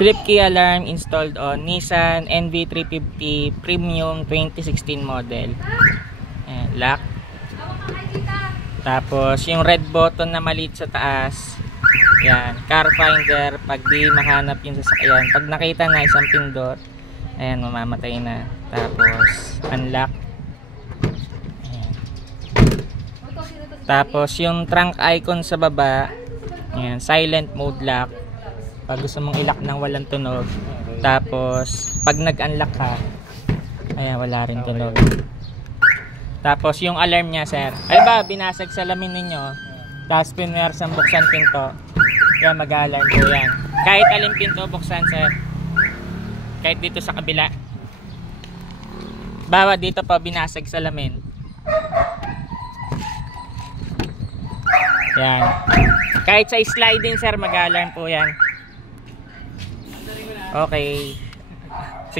Flip key alarm installed on Nissan NV350 Premium 2016 model. Ayan, lock. Tapos yung red button na maliit sa taas, yan, car finder. Pag di mahanap yung sasakyan, pag nakita na isang pindot, ayan, mamamatay na. Tapos unlock. Ayan. Tapos yung trunk icon sa baba, ayan, silent mode lock pag gusto mong i-lock ng walang tunog. Tapos pag nag-unlock ka, ayan, wala rin tunog. Tapos yung alarm niya, sir, ay ba binasag salamin ninyo, tapos pinwersang buksan pinto, yan, mag-alarm po yan. Kahit alin pinto buksan, sir, kahit dito sa kabila. Bawa dito pa binasag salamin, yan, kahit sa sliding, sir, mag-alarm po yan. Okay.